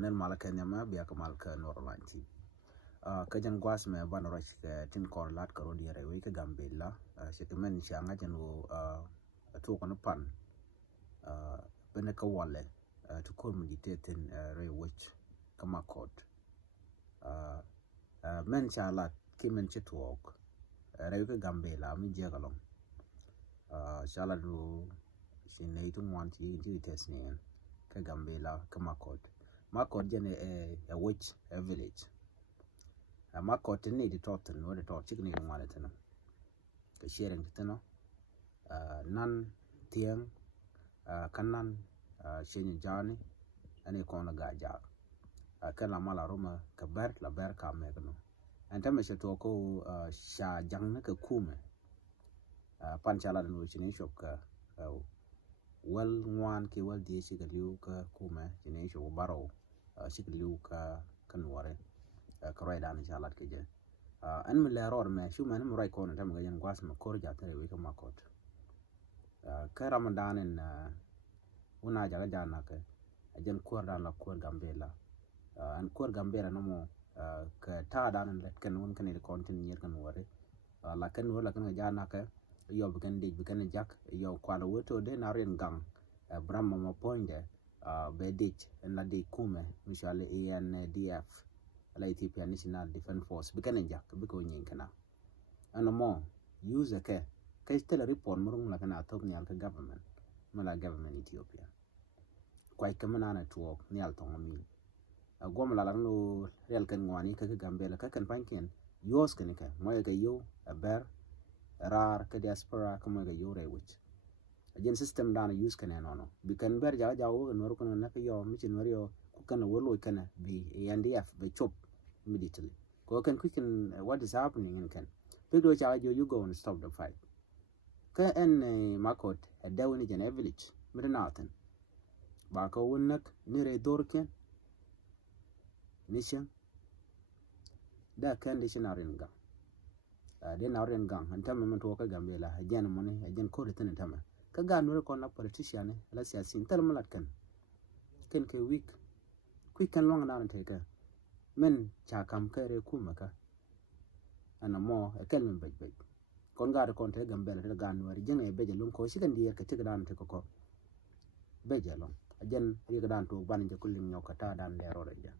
nel malaka nyama biya kamal ka norlanti ka jan gwas me ban roch tin kor lat ka rodi re we ka gambella shikmen shanga jan wo to kono pan bene ka wale to ko meditating re which kama court men chalat kimen chitwok re ka gambella mi jegalong shaladu sinay to wanti into testing ka gambella kama court makot jene a which a village makot ni di totten no the tot chicken ni wala tano ka sharing tano nan tiang kanan shin jani ani kona gaja kala mala roma ka ber la ber ka megno anta me to ko sha jang ka kume panchala no chini shop ka wal ngwan ki wal di shi ga liu ka kume chini shop baro shi ga liu ka kanware ka rai dan chalat ke je an mi le ror me shu man mi rai ko na tam ga yan gwas ma kor ja tere we ka makot ka ramadan en una jaga jana ka ajen kor dan la kor gambela an kor gambela no mo ka ta dan let kan won kan ni kontin yer kan wore la kan wala kan jana ka yo bukan dik bukan jak yo kwala woto de na ren gang brahma mo poinde be dik na de kume misale ANDF la Ethiopia National Defense Force bukan jak biko nyin kana ano mo use ke tele report murung la kana tok ni al government mala government Ethiopia kwai kamana na tuok ni al tongomi gom la no real kan ngwani ka gambela ka kan panken yos kan ka moy ga yo ber rar ka diaspora ka moy ga yo rewich agen system dana use kan no bikan ber ja jawo no ko na ka yo mi chin wario ku kan wolo kan bi ANDF be chop immediately ko kan quicken what is happening in kan pido cha you go and stop the fight ka en makot a dawni jan village midnatan ba ka wonnak ni re dorken nishan da kan de shinarin ga de narin gang anta men to ka gambela ajen money ajen ko retin tama ka ga no ko na politician la siyasin tar mulat kan ke week quick kan long na ta ka men cha kam ka re kuma ka ana mo e kan men bej kon ga kon te gambela de ga no ri jene beje lon ko shigan di ka tiga dan te ko beje lon ajen yi ga dan to ban je kullin nyokata dan le ro ja